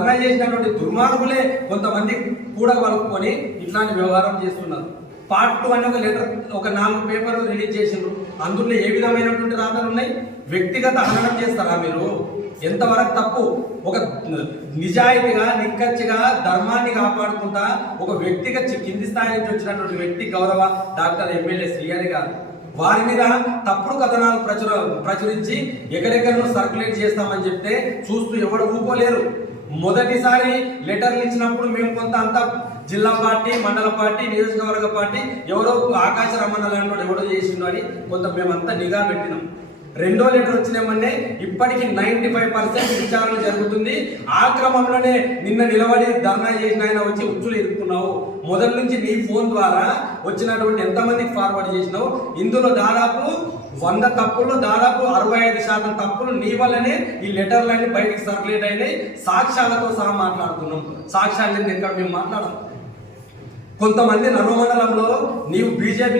ధర్నా చేసినటువంటి దుర్మార్గులే కొంతమంది కూడా కలుపుకొని ఇట్లాంటి వ్యవహారం చేస్తున్నారు. పార్ట్ 2 అని ఒక లెటర్, ఒక 4 పేపర్లు రిలీజ్ చేసిండ్రు. అందులో ఏ విధమైనటువంటి రాతలు ఉన్నాయి? వ్యక్తిగత హననం చేస్తారా మీరు? ఎంతవరకు తప్పు? ఒక నిజాయితీగా నిక్కచ్చిగా ధర్మాన్ని కాపాడుకుంటా ఒక వ్యక్తిగా కింది స్థాయి నుంచి వచ్చినటువంటి వ్యక్తి గౌరవ డాక్టర్ ఎమ్మెల్యే శ్రీహరి గారు వారి మీద తప్పుడు కథనాలు ప్రచురించి ఎక్కడెక్కడో సర్క్యులేట్ చేస్తామని చెప్తే చూస్తూ ఎవరు ఊపోలేరు. మొదటిసారి లెటర్లు ఇచ్చినప్పుడు మేము కొంత అంతా జిల్లా పార్టీ, మండల పార్టీ, నియోజకవర్గ పార్టీ ఎవరో ఆకాశ రమణ లాంటి ఎవడో చేసిండు అని కొంత మేమంతా నిఘా పెట్టినాం. రెండో లెటర్ వచ్చినామనే ఇప్పటికి 95% విచారణ జరుగుతుంది. ఆ క్రమంలోనే నిన్న నిలబడి ధర్నా చేసిన ఆయన వచ్చి ఉచ్చులు ఎదుర్కొన్నావు. మొదటి నుంచి నీ ఫోన్ ద్వారా వచ్చినటువంటి ఎంతమందికి ఫార్వర్డ్ చేసినావు? ఇందులో దాదాపు 100 తప్పులు, దాదాపు 65% తప్పులు నీ వల్లనే ఈ లెటర్లన్నీ బయటికి సర్క్యులేట్ అయినాయి. సాక్ష్యాలతో సహా మాట్లాడుతున్నాం. సాక్ష్యాలు ఎక్కడ మేము మాట్లాడాం. కొంతమంది నర్మమండలంలో నీవు బీజేపీ